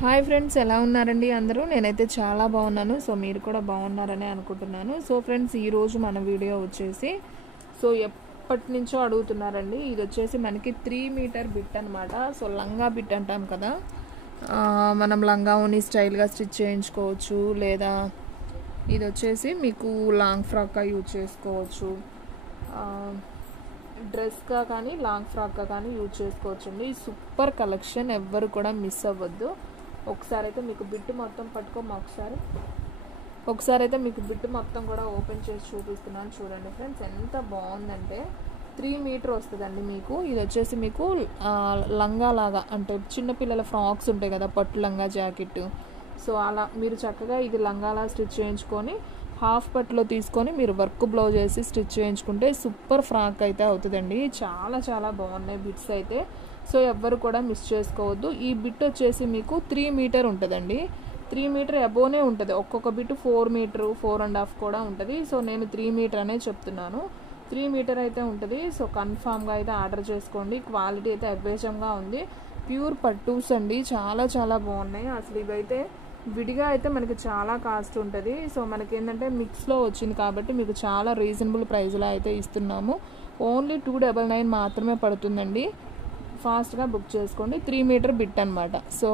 Hi friends, ఎలా ఉన్నారండి అందరూ? నేనైతే చాలా బాగున్నాను. సో మీరు కూడా బాగున్నారని అనుకుంటున్నాను. సో ఫ్రెండ్స్, ఈరోజు మన వీడియో వచ్చేసి ఎప్పటి నుంచో అడుగుతున్నారండి. ఇది వచ్చేసి మనకి 3 మీటర్ బిట్ అనమాట. సో లంగా బిట్ అంటాం కదా, మనం లంగా ఓని స్టైల్గా స్టిచ్ చేయించుకోవచ్చు, లేదా ఇది వచ్చేసి మీకు లాంగ్ ఫ్రాక్గా యూజ్ చేసుకోవచ్చు, డ్రెస్గా కానీ లాంగ్ ఫ్రాక్గా కానీ యూజ్ చేసుకోవచ్చండి. సూపర్ కలెక్షన్, ఎవ్వరు కూడా మిస్ అవ్వద్దు. ఒకసారి అయితే మీకు బిట్ మొత్తం పట్టుకోమా, ఒకసారి అయితే మీకు బిట్ మొత్తం కూడా ఓపెన్ చేసి చూపిస్తున్నాను. చూడండి ఫ్రెండ్స్, ఎంత బాగుందంటే 3 మీటర్ వస్తుందండి మీకు. ఇది వచ్చేసి మీకు లంగా లాగా, అంటే చిన్నపిల్లల ఫ్రాక్స్ ఉంటాయి కదా, పట్టు లంగా జాకెట్. సో అలా మీరు చక్కగా ఇది లంగాలా స్టిచ్ చేయించుకొని హాఫ్ పట్టులో తీసుకొని మీరు వర్క్ బ్లౌజ్ వేసి స్టిచ్ చేయించుకుంటే సూపర్ ఫ్రాక్ అయితే అవుతుందండి. చాలా చాలా బాగున్నాయి బిట్స్ అయితే. సో ఎవ్వరు కూడా మిస్ చేసుకోవద్దు. ఈ బిట్ వచ్చేసి మీకు 3 మీటర్ ఉంటుందండి. 3 మీటర్ అబోనే ఉంటుంది. ఒక్కొక్క బిట్ 4 మీటర్ 4.5 కూడా ఉంటుంది. సో నేను 3 మీటర్ అనే చెప్తున్నాను. 3 మీటర్ అయితే ఉంటుంది. సో కన్ఫామ్గా అయితే ఆర్డర్ చేసుకోండి. క్వాలిటీ అయితే అవేజంగా ఉంది. ప్యూర్ పట్టూస్ అండి, చాలా చాలా బాగున్నాయి. అసలు ఇవైతే విడిగా అయితే మనకి చాలా కాస్ట్ ఉంటుంది. సో మనకి ఏంటంటే మిక్స్లో వచ్చింది కాబట్టి మీకు చాలా రీజనబుల్ ప్రైస్లో అయితే ఇస్తున్నాము. ఓన్లీ 299 మాత్రమే పడుతుందండి. ఫాస్ట్గా బుక్ చేసుకోండి. 3 మీటర్ బిట్ అనమాట. సో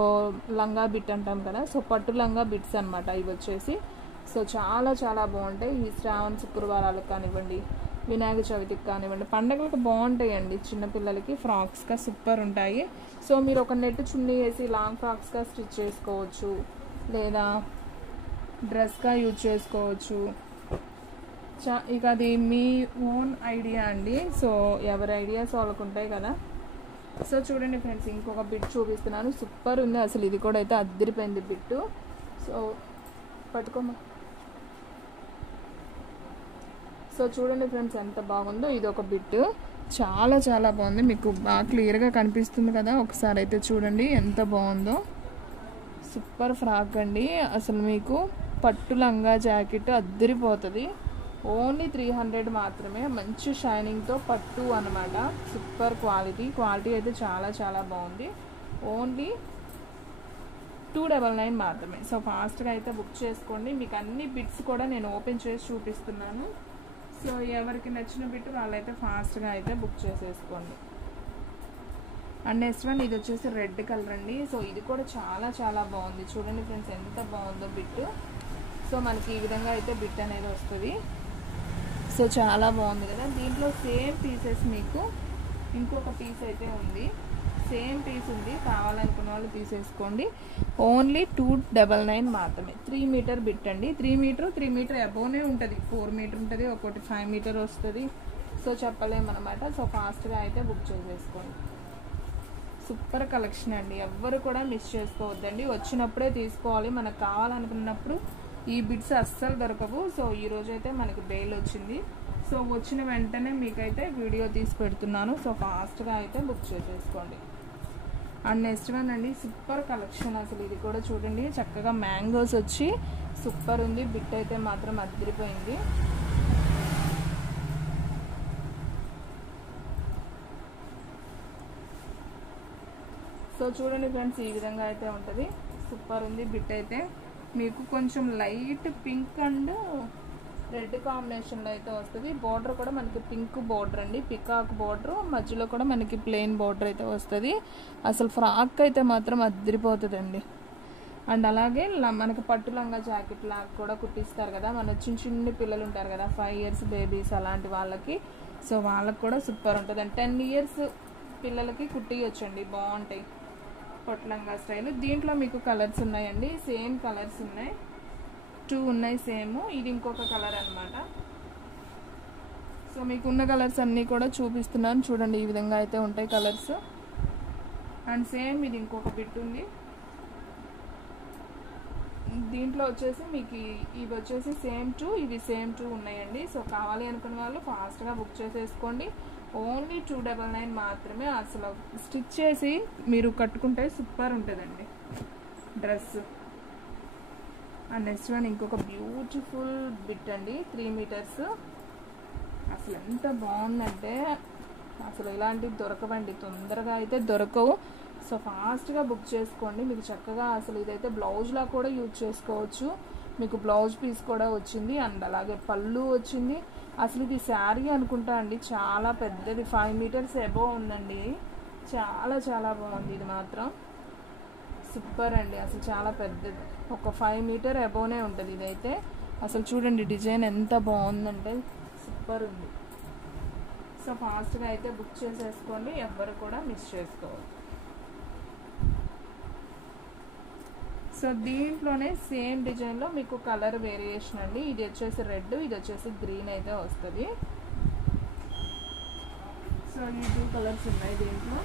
లంగా బిట్ అంటాం కదా, సో పట్టు లంగా బిట్స్ అనమాట ఇవి వచ్చేసి. సో చాలా చాలా బాగుంటాయి. ఈ శ్రావణ శుక్రవారాలకు కానివ్వండి, వినాయక చవితికి కానివ్వండి, పండగలకు బాగుంటాయండి. చిన్నపిల్లలకి ఫ్రాక్స్గా సూపర్ ఉంటాయి. సో మీరు ఒక నెట్ చున్నీ వేసి లాంగ్ ఫ్రాక్స్గా స్టిచ్ చేసుకోవచ్చు, లేదా డ్రెస్గా యూజ్ చేసుకోవచ్చు. ఇక అది మీ ఓన్ ఐడియా అండి. సో ఎవరి ఐడియాస్ వాళ్ళకు ఉంటాయి కదా. సో చూడండి ఫ్రెండ్స్, ఇంకొక బిట్ చూపిస్తున్నాను. సూపర్ ఉంది అసలు. ఇది కూడా అయితే అద్దరిపోయింది బిట్టు. సో పట్టుకోమా. సో చూడండి ఫ్రెండ్స్, ఎంత బాగుందో. ఇది ఒక బిట్, చాలా చాలా బాగుంది. మీకు బాగా క్లియర్గా కనిపిస్తుంది కదా. ఒకసారి అయితే చూడండి ఎంత బాగుందో. సూపర్ ఫ్రాక్ అండి. అసలు మీకు పట్టు లంగా జాకెట్ అద్దరిపోతుంది. ఓన్లీ 300 మాత్రమే. మంచి షైనింగ్తో పట్టు అనమాట. సూపర్ క్వాలిటీ అయితే చాలా చాలా బాగుంది. ఓన్లీ 299 మాత్రమే. సో ఫాస్ట్గా అయితే బుక్ చేసుకోండి. మీకు అన్ని బిట్స్ కూడా నేను ఓపెన్ చేసి చూపిస్తున్నాను. సో ఎవరికి నచ్చిన బిట్ వాళ్ళైతే ఫాస్ట్గా అయితే బుక్ చేసేసుకోండి. అండ్ నెక్స్ట్ వన్, ఇది వచ్చేసి రెడ్ కలర్ అండి. సో ఇది కూడా చాలా చాలా బాగుంది. చూడండి ఫ్రెండ్స్, ఎంత బాగుందో బిట్. సో మనకి ఈ విధంగా అయితే బిట్ అనేది వస్తుంది. సో చాలా బాగుంది కదా. దీంట్లో సేమ్ పీసెస్ మీకు ఇంకొక పీస్ అయితే ఉంది. సేమ్ పీస్ ఉంది, కావాలనుకున్న వాళ్ళు తీసేసుకోండి. ఓన్లీ 299 మాత్రమే. 3 మీటర్ బిట్ అండి. 3 మీటర్ అబోనే ఉంటుంది. 4 మీటర్ ఉంటుంది, ఒకటి 5 మీటర్ వస్తుంది. సో చెప్పలేమన్నమాట. సో ఫాస్ట్గా అయితే బుక్ చేసేసుకోండి. సూపర్ కలెక్షన్ అండి, ఎవ్వరు కూడా మిస్ చేసుకోవద్దండి. వచ్చినప్పుడే తీసుకోవాలి. మనకు కావాలనుకున్నప్పుడు ఈ బిట్స్ అస్సలు దొరకవు. సో ఈరోజు అయితే మనకి బెయిల్ వచ్చింది. సో వచ్చిన వెంటనే మీకైతే వీడియో తీసి పెడుతున్నాను. సో ఫాస్ట్గా అయితే బుక్ చేసేసుకోండి. అండ్ నెక్స్ట్ వన్ అండి, సూపర్ కలెక్షన్ అసలు. ఇది కూడా చూడండి, చక్కగా మ్యాంగోస్ వచ్చి సూపర్ ఉంది. బిట్ అయితే మాత్రం అదిరిపోయింది. సో చూడండి ఫ్రెండ్స్, ఈ విధంగా అయితే ఉంటుంది. సూపర్ ఉంది బిట్ అయితే. మీకు కొంచెం లైట్ పింక్ అండ్ రెడ్ కాంబినేషన్లో అయితే వస్తుంది. బార్డర్ కూడా మనకి పింక్ బార్డర్ అండి, పికాక్ బార్డర్. మధ్యలో కూడా మనకి ప్లెయిన్ బార్డర్ అయితే వస్తుంది. అసలు ఫ్రాక్ అయితే మాత్రం అద్దరిపోతుందండి. అండ్ అలాగే మనకి పట్టు లంగా జాకెట్ లాగా కూడా కుట్టిస్తారు కదా, మన చిన్న పిల్లలు ఉంటారు కదా, 5 ఇయర్స్ బేబీస్, అలాంటి వాళ్ళకి. సో వాళ్ళకి కూడా సూపర్ ఉంటుంది. అండ్ 10 ఇయర్స్ పిల్లలకి కుట్టియొచ్చండి, బాగుంటాయి పట్టు లంగా స్టైల్. దీంట్లో మీకు కలర్స్ ఉన్నాయండి, సేమ్ కలర్స్ ఉన్నాయి, 2 ఉన్నాయి సేమ్. ఇది ఇంకొక కలర్ అనమాట. సో మీకు ఉన్న కలర్స్ అన్నీ కూడా చూపిస్తున్నాను. చూడండి, ఈ విధంగా అయితే ఉంటాయి కలర్స్. అండ్ సేమ్ ఇది ఇంకొక బిట్ ఉంది. దీంట్లో వచ్చేసి మీకు ఇవి వచ్చేసి సేమ్ 2, ఇవి సేమ్ 2 ఉన్నాయండి. సో కావాలి అనుకున్న వాళ్ళు ఫాస్ట్గా బుక్ చేసేసుకోండి. ఓన్లీ 299 మాత్రమే. అసలు స్టిచ్ చేసి మీరు కట్టుకుంటే సూపర్ ఉంటుందండి డ్రెస్. అండ్ నెక్స్ట్ వన్ ఇంకొక బ్యూటిఫుల్ బిట్ అండి, 3 మీటర్స్. అసలు ఎంత బాగుందంటే, అసలు ఇలాంటివి దొరకవండి, తొందరగా అయితే దొరకవు. సో ఫాస్ట్గా బుక్ చేసుకోండి. మీకు చక్కగా అసలు ఇదైతే బ్లౌజ్లా కూడా యూజ్ చేసుకోవచ్చు. మీకు బ్లౌజ్ పీస్ కూడా వచ్చింది అండ్ అలాగే పళ్ళు వచ్చింది. అసలు ఇది శారీ అనుకుంటా అండి, చాలా పెద్దది, 5 మీటర్స్ అబోవ్ ఉందండి. చాలా చాలా బాగుంది. ఇది మాత్రం సూపర్ అండి, అసలు చాలా పెద్దది, ఒక 5 మీటర్ అబోవ్నే ఉంటుంది ఇదైతే. అసలు చూడండి డిజైన్ ఎంత బాగుందంటే సూపర్ ఉంది. సో ఫాస్ట్గా అయితే బుక్ చేసేసుకోండి, ఎవ్వరు కూడా మిస్ చేసుకోవద్దు. సో దీంట్లోనే సేమ్ డిజైన్లో మీకు కలర్ వేరియేషన్ అండి. ఇది వచ్చేసి రెడ్, ఇది వచ్చేసి గ్రీన్ అయితే వస్తుంది. సో ఈ 2 కలర్స్ ఉన్నాయి దీంట్లో.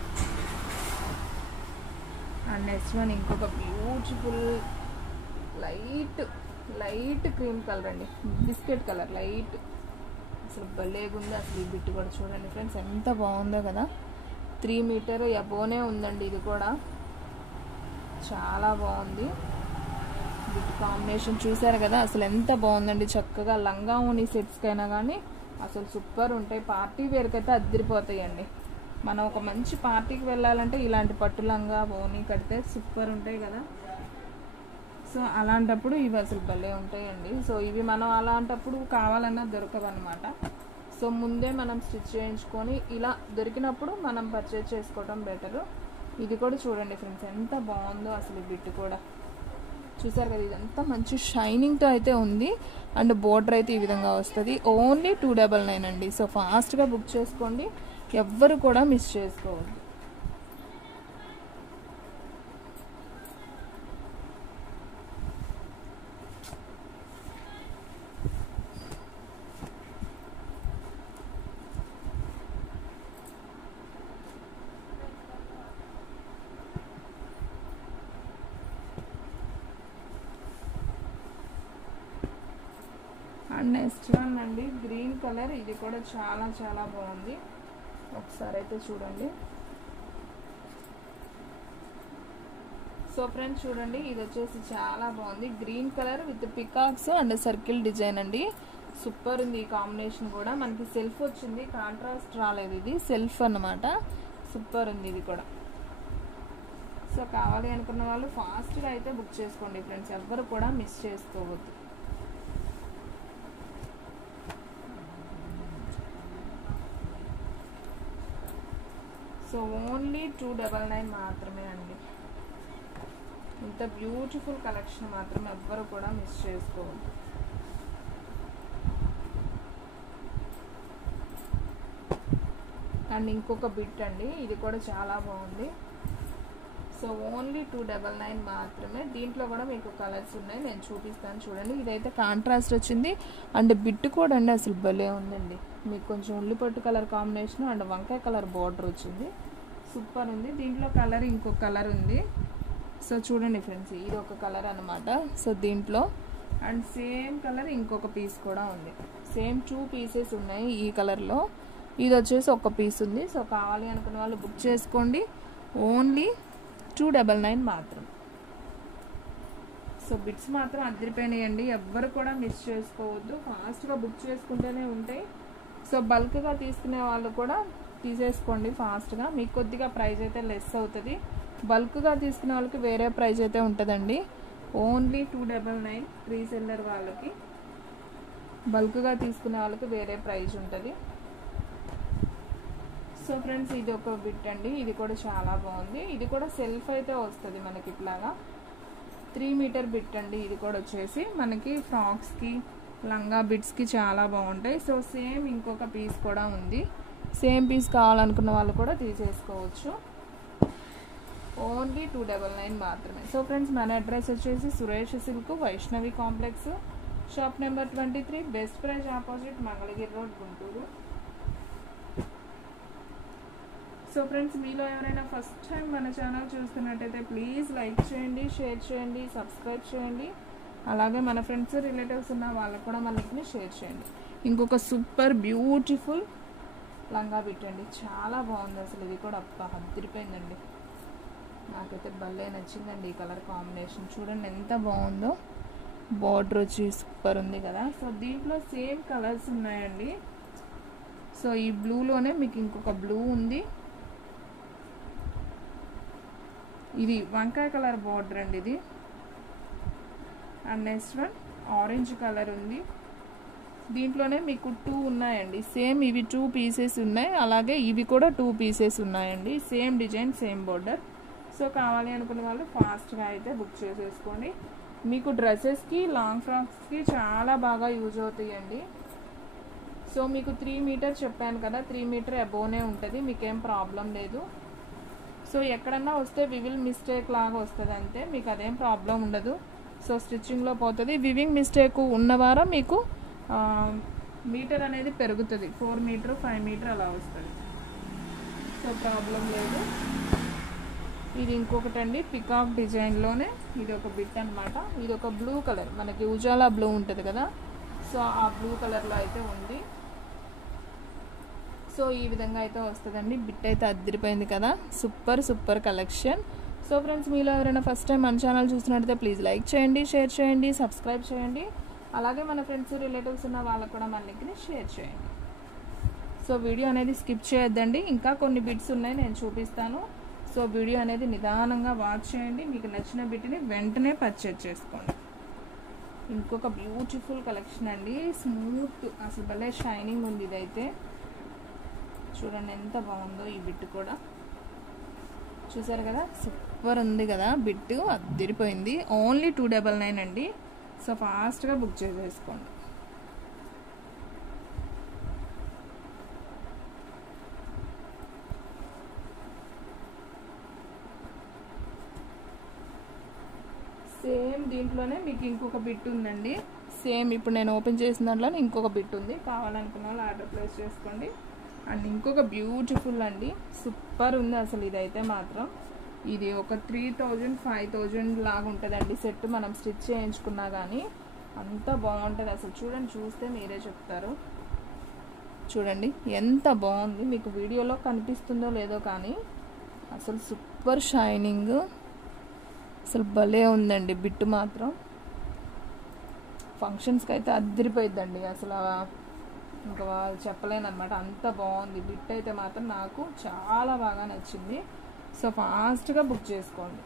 అండ్ నెక్స్ట్ వన్ ఇంకొక బ్యూటిఫుల్ లైట్ క్రీమ్ కలర్ అండి, బిస్కెట్ కలర్ లైట్. అసలు భలేగుంది అసలు ఈ బిట్ కూడా చూడండి ఫ్రెండ్స్, ఎంత బాగుందో కదా. 3 మీటర్ అబోనే ఉందండి. ఇది కూడా చాలా బాగుంది. బిట్ కాంబినేషన్ చూసారు కదా, అసలు ఎంత బాగుందండి. చక్కగా లంగా ఓని సెట్స్కైనా కానీ అసలు సూపర్ ఉంటాయి. పార్టీ వేర్కైతే అద్దరిపోతాయండి. మనం ఒక మంచి పార్టీకి వెళ్ళాలంటే ఇలాంటి పట్టు లంగా ఓని కడితే సూపర్ ఉంటాయి కదా. సో అలాంటప్పుడు ఇవి అసలు భలే ఉంటాయండి. సో ఇవి మనం అలాంటప్పుడు కావాలన్నా దొరకవన్నమాట. సో ముందే మనం స్టిచ్ చేయించుకొని ఇలా దొరికినప్పుడు మనం పర్చేజ్ చేసుకోవడం బెటరు. ఇది కూడా చూడండి ఫ్రెండ్స్, ఎంత బాగుందో అసలు ఈ బిట్ కూడా చూసారు కదా. ఇదంతా మంచి షైనింగ్తో అయితే ఉంది. అండ్ బోర్డర్ అయితే ఈ విధంగా వస్తుంది. ఓన్లీ 299 అండి. సో ఫాస్ట్గా బుక్ చేసుకోండి, ఎవ్వరు కూడా మిస్ చేసుకోవద్దు. అండ్ నెక్స్ట్ వన్ అండి గ్రీన్ కలర్, ఇది కూడా చాలా చాలా బాగుంది. ఒకసారి అయితే చూడండి. సో ఫ్రెండ్స్ చూడండి, ఇది వచ్చేసి చాలా బాగుంది. Green colour with peacocks and circle design అండి. సూపర్ ఉంది ఈ కాంబినేషన్ కూడా. మనకి సెల్ఫ్ వచ్చింది, కాంట్రాస్ట్ రాలేదు, ఇది సెల్ఫ్ అన్నమాట. సూపర్ ఉంది ఇది కూడా. సో కావాలి అనుకున్న వాళ్ళు ఫాస్ట్గా అయితే బుక్ చేసుకోండి ఫ్రెండ్స్, ఎవ్వరు కూడా మిస్ చేసుకోవద్దు. సో ఓన్లీ 299 మాత్రమే అండి. ఇంత బ్యూటిఫుల్ కలెక్షన్ మాత్రం ఎవ్వరు కూడా మిస్ చేసుకోవద్దు. అండ్ ఇంకొక బిట్ అండి, ఇది కూడా చాలా బాగుంది. సో ఓన్లీ 299 మాత్రమే. దీంట్లో కూడా మీకు కలర్స్ ఉన్నాయి, నేను చూపిస్తాను చూడండి. ఇదైతే కాంట్రాస్ట్ వచ్చింది అండ్ బిట్ కూడా అండి అసలు భలే ఉందండి. మీకు కొంచెం ఉల్లిపట్టు కలర్ కాంబినేషన్ అండ్ వంకాయ కలర్ బార్డర్ వచ్చింది. సూపర్ ఉంది. దీంట్లో కలర్ ఇంకొక కలర్ ఉంది. సో చూడండి ఫ్రెండ్స్, ఇది ఒక కలర్ అనమాట. సో దీంట్లో అండ్ సేమ్ కలర్ ఇంకొక పీస్ కూడా ఉంది. సేమ్ 2 పీసెస్ ఉన్నాయి ఈ కలర్లో. ఇది వచ్చేసి ఒక పీస్ ఉంది. సో కావాలి అనుకున్న వాళ్ళు బుక్ చేసుకోండి, ఓన్లీ 299 మాత్రం. సో బిట్స్ మాత్రం అదిరిపోయినాయండి, ఎవ్వరు కూడా మిస్ చేసుకోవద్దు. ఫాస్ట్గా బుక్ చేసుకుంటూనే ఉంటాయి. సో బల్క్గా తీసుకునే వాళ్ళు కూడా తీసేసుకోండి ఫాస్ట్గా. మీకు కొద్దిగా ప్రైస్ అయితే లెస్ అవుతుంది. బల్క్గా తీసుకునే వాళ్ళకి వేరే ప్రైస్ అయితే ఉంటుందండి. ఓన్లీ 299 రీసెల్లర్ వాళ్ళకి. బల్క్గా తీసుకునే వాళ్ళకి వేరే ప్రైస్ ఉంటుంది. సో ఫ్రెండ్స్ ఇది ఒక బిట్ అండి, ఇది కూడా చాలా బాగుంది. ఇది కూడా సెల్ఫ్ అయితే వస్తుంది మనకి ఇట్లాగా. 3 మీటర్ బిట్ అండి. ఇది కూడా వచ్చేసి మనకి ఫ్రాక్స్కి లంగా బిట్స్కి చాలా బాగుంటాయి. సో సేమ్ ఇంకొక పీస్ కూడా ఉంది. సేమ్ పీస్ కావాలనుకున్న వాళ్ళు కూడా తీసేసుకోవచ్చు. ఓన్లీ 299 మాత్రమే. సో ఫ్రెండ్స్ మన అడ్రస్ వచ్చేసి Suresh silk, Vaishnavi complex, shop number 23, best praise opposite, Mangalagiri road, Guntur. So friends మీలో ఎవరైనా ఫస్ట్ టైం మన ఛానల్ చూస్తున్నట్టయితే ప్లీజ్ లైక్ చేయండి, షేర్ చేయండి, సబ్స్క్రైబ్ చేయండి. అలాగే మన ఫ్రెండ్స్ రిలేటివ్స్ ఉన్న వాళ్ళకు కూడా మన లింక్ని షేర్ చేయండి. ఇంకొక సూపర్ బ్యూటిఫుల్ లంగా పెట్టండి, చాలా బాగుంది అసలు. ఇది కూడా అదిరిపోయిందండి, నాకైతే భలే నచ్చిందండి ఈ కలర్ కాంబినేషన్. చూడండి ఎంత బాగుందో, బార్డర్ వచ్చి సూపర్ ఉంది కదా. సో దీంట్లో సేమ్ కలర్స్ ఉన్నాయండి. సో ఈ బ్లూలోనే మీకు ఇంకొక బ్లూ ఉంది. ఇది వంకాయ కలర్ బార్డర్ అండి ఇది. And next one orange colour ఉంది. దీంట్లోనే మీకు 2 ఉన్నాయండి. సేమ్ ఇవి 2 పీసెస్ ఉన్నాయి, అలాగే ఇవి కూడా 2 పీసెస్ ఉన్నాయండి. Same design same border. So కావాలి అనుకునే వాళ్ళు ఫాస్ట్గా అయితే బుక్ చేసేసుకోండి. మీకు డ్రెస్సెస్కి లాంగ్ ఫ్రాక్స్కి చాలా బాగా యూజ్ అవుతాయండి. సో మీకు 3 మీటర్ చెప్పాను కదా, 3 మీటర్ అబోనే ఉంటుంది, మీకేం ప్రాబ్లం లేదు. సో ఎక్కడన్నా వస్తే వివిల్ మిస్టేక్ లాగా వస్తుంది అంతే, మీకు అదేం ప్రాబ్లం ఉండదు. సో స్టిచ్చింగ్లో పోతుంది. వివింగ్ మిస్టేక్ ఉన్నవారా మీకు మీటర్ అనేది పెరుగుతుంది, 4 మీటర్ 5 మీటర్ అలా వస్తుంది. సో ప్రాబ్లం లేదు. ఇది ఇంకొకటి అండి, పికాక్ డిజైన్లోనే ఇది ఒక బిట్ అనమాట. ఇది ఒక బ్లూ కలర్, మనకి ఉజాలా బ్లూ ఉంటుంది కదా, సో ఆ బ్లూ కలర్లో అయితే ఉంది. సో ఈ విధంగా అయితే వస్తుందండి. బిట్ అయితే అద్దరిపోయింది కదా, super super collection. So friends, మీలో ఎవరైనా ఫస్ట్ టైం మన ఛానల్ చూసినట్టయితే ప్లీజ్ లైక్ చేయండి, షేర్ చేయండి, సబ్స్క్రైబ్ చేయండి. అలాగే మన ఫ్రెండ్స్ రిలేటివ్స్ ఉన్న వాళ్ళకు కూడా మన లింక్ని షేర్ చేయండి. సో వీడియో అనేది స్కిప్ చేయొద్దండి, ఇంకా కొన్ని బిట్స్ ఉన్నాయి నేను చూపిస్తాను. సో వీడియో అనేది నిదానంగా వాచ్ చేయండి. మీకు నచ్చిన బిట్ని వెంటనే పర్చేజ్ చేసుకోండి. ఇంకొక బ్యూటిఫుల్ కలెక్షన్ అండి, స్మూత్, అసలు భలే షైనింగ్ ఉంది. ఇదైతే చూడండి ఎంత బాగుందో. ఈ బిట్ కూడా చూసారు కదా, సూపర్ ఉంది కదా, బిట్ అద్దరిపోయింది. ఓన్లీ 299 అండి. సో ఫాస్ట్గా బుక్ చేసేసుకోండి. సేమ్ దీంట్లోనే మీకు ఇంకొక బిట్ ఉందండి. సేమ్ ఇప్పుడు నేను ఓపెన్ చేసిన దాంట్లోనే ఇంకొక బిట్ ఉంది. కావాలనుకున్న వాళ్ళు ఆర్డర్ ప్లేస్ చేసుకోండి. అండ్ ఇంకొక బ్యూటిఫుల్ అండి, సూపర్ ఉంది అసలు. ఇదైతే మాత్రం ఇది ఒక 3000 5000 లాగా ఉంటుందండి సెట్. మనం స్టిచ్ చేయించుకున్నా కానీ అంత బాగుంటుంది అసలు. చూడండి, చూస్తే మీరే చెప్తారు. చూడండి ఎంత బాగుంది, మీకు వీడియోలో కనిపిస్తుందో లేదో కానీ అసలు సూపర్ షైనింగ్, అసలు భలే ఉందండి. బిట్ మాత్రం ఫంక్షన్స్కి అయితే అద్దరిపోయిద్దండి అసలు, ఇంకా చెప్పలేనమాట, అంత బాగుంది. బిట్ అయితే మాత్రం నాకు చాలా బాగా నచ్చింది. సో ఫాస్ట్గా బుక్ చేసుకోండి.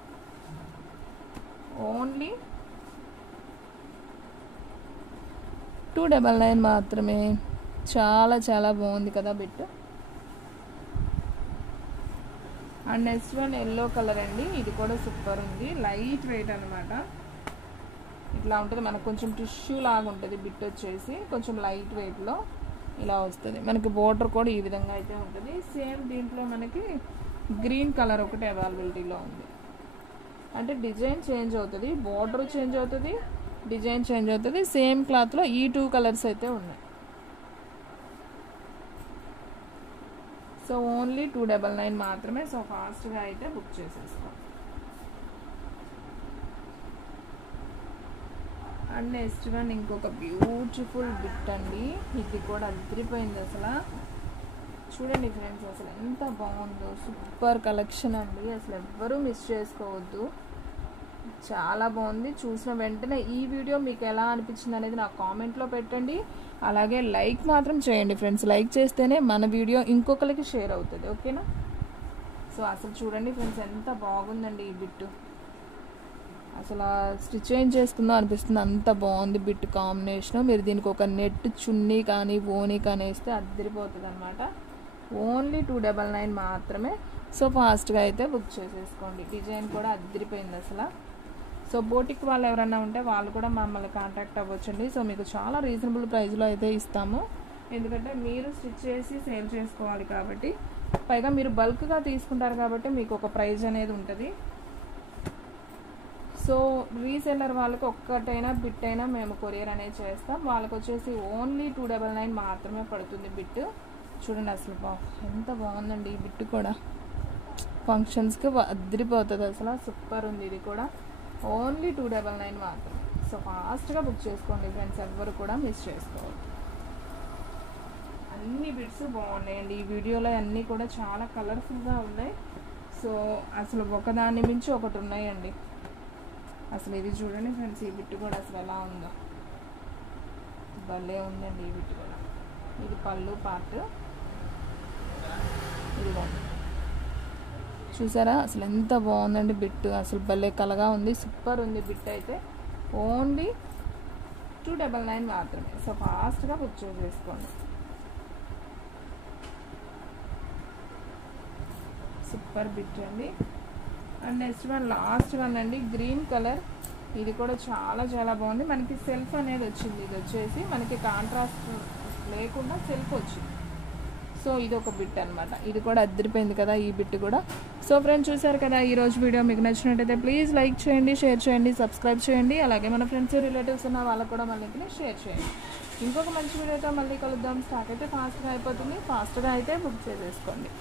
ఓన్లీ 299 మాత్రమే. చాలా చాలా బాగుంది కదా bit. And next one yellow colour అండి. ఇది కూడా సూపర్ ఉంది, లైట్ వెయిట్ అనమాట. ఇట్లా ఉంటుంది, మనకు కొంచెం టిష్యూ లాగా ఉంటుంది. బిట్ వచ్చేసి కొంచెం లైట్ వెయిట్లో ఇలా వస్తుంది. మనకి బోర్డర్ కూడా ఈ విధంగా అయితే ఉంటుంది. సేమ్ దీంట్లో మనకి గ్రీన్ కలర్ ఒకటి అవైలబిలిటీలో ఉంది. అంటే డిజైన్ చేంజ్ అవుతుంది, బోర్డర్ చేంజ్ అవుతుంది, డిజైన్ చేంజ్ అవుతుంది. సేమ్ క్లాత్లో ఈ 2 కలర్స్ అయితే ఉన్నాయి. సో ఓన్లీ 299 మాత్రమే. సో ఫాస్ట్గా అయితే బుక్ చేసేసుకోండి. అండ్ నెక్స్ట్ వన్ ఇంకొక బ్యూటిఫుల్ బిట్ అండి. ఇది కూడా అదిరిపోయింది అసలు. చూడండి ఫ్రెండ్స్, అసలు ఎంత బాగుందో, సూపర్ కలెక్షన్ అండి. అసలు ఎవ్వరూ మిస్ చేసుకోవద్దు, చాలా బాగుంది. చూసిన వెంటనే ఈ వీడియో మీకు ఎలా అనిపించింది అనేది నాకు కామెంట్లో పెట్టండి. అలాగే లైక్ మాత్రం చేయండి ఫ్రెండ్స్, లైక్ చేస్తేనే మన వీడియో ఇంకొకరికి షేర్ అవుతుంది, ఓకేనా. సో అసలు చూడండి ఫ్రెండ్స్, ఎంత బాగుందండి ఈ బిట్టు. అసలు స్టిచ్ ఏం చేసుకుందో అనిపిస్తుంది, అంత బాగుంది బిట్ కాంబినేషన్. మీరు దీనికి ఒక నెట్ చున్నీ కానీ ఓనీ కానీ వేస్తే అద్దరిపోతుంది అనమాట. ఓన్లీ 299 మాత్రమే. సో ఫాస్ట్గా అయితే బుక్ చేసేసుకోండి. డిజైన్ కూడా అద్దరిపోయింది అసలు. సో బోటిక్ వాళ్ళు ఎవరైనా ఉంటే వాళ్ళు కూడా మమ్మల్ని కాంటాక్ట్ అవ్వచ్చండి. సో మీకు చాలా రీజనబుల్ ప్రైస్లో అయితే ఇస్తాము, ఎందుకంటే మీరు స్టిచ్ చేసి సేల్ చేసుకోవాలి కాబట్టి. పైగా మీరు బల్క్గా తీసుకుంటారు కాబట్టి మీకు ఒక ప్రైస్ అనేది ఉంటుంది. సో రీసెల్లర్ వాళ్ళకి ఒక్కటైనా బిట్ అయినా మేము కొరియర్ అనేది చేస్తాం. వాళ్ళకి వచ్చేసి ఓన్లీ 299 మాత్రమే పడుతుంది బిట్. చూడండి అసలు ఎంత బాగుందండి ఈ బిట్ కూడా, ఫంక్షన్స్కి అద్దరిపోతుంది అసలు. సూపర్ ఉంది ఇది కూడా. ఓన్లీ 299 మాత్రమే. సో ఫాస్ట్గా బుక్ చేసుకోండి ఫ్రెండ్స్, ఎవ్వరు కూడా మిస్ చేసుకోవాలి. అన్ని బిట్స్ బాగున్నాయండి ఈ వీడియోలో, అన్నీ కూడా చాలా కలర్ఫుల్గా ఉన్నాయి. సో అసలు ఒకదాన్ని మించి ఒకటి ఉన్నాయండి. అసలు ఇది చూడండి ఫ్రెండ్స్, ఈ బిట్ కూడా అసలు ఎలా ఉందో, భలే ఉందండి ఈ బిట్ కూడా. ఇది పళ్ళు పార్ట్, ఇదిగోండి చూసారా అసలు ఎంత బాగుందండి బిట్, అసలు భలే కలగా ఉంది, సూపర్ ఉంది బిట్ అయితే. ఓన్లీ 299 మాత్రమే. సో ఫాస్ట్గా బుక్ చేసుకోండి. సూపర్ బిట్ అండి. And next one, last one అండి, గ్రీన్ కలర్. ఇది కూడా చాలా చాలా బాగుంది. మనకి సెల్ఫ్ అనేది వచ్చింది. ఇది వచ్చేసి మనకి కాంట్రాస్ట్ లేకుండా సెల్ఫ్ వచ్చింది. సో ఇది ఒక బిట్ అనమాట. ఇది కూడా అద్దరిపోయింది కదా ఈ బిట్ కూడా. సో ఫ్రెండ్స్ చూసారు కదా ఈరోజు వీడియో. మీకు నచ్చినట్టయితే ప్లీజ్ లైక్ చేయండి, షేర్ చేయండి, సబ్స్క్రైబ్ చేయండి. అలాగే మన ఫ్రెండ్స్ రిలేటివ్స్ ఉన్న వాళ్ళకు కూడా మన లింక్ని షేర్ చేయండి. ఇంకొక మంచి వీడియోతో మళ్ళీ కలుద్దాం. స్టాక్ అయితే ఫాస్ట్గా అయిపోతుంది. ఫాస్ట్గా అయితే బుక్ చేసేసుకోండి.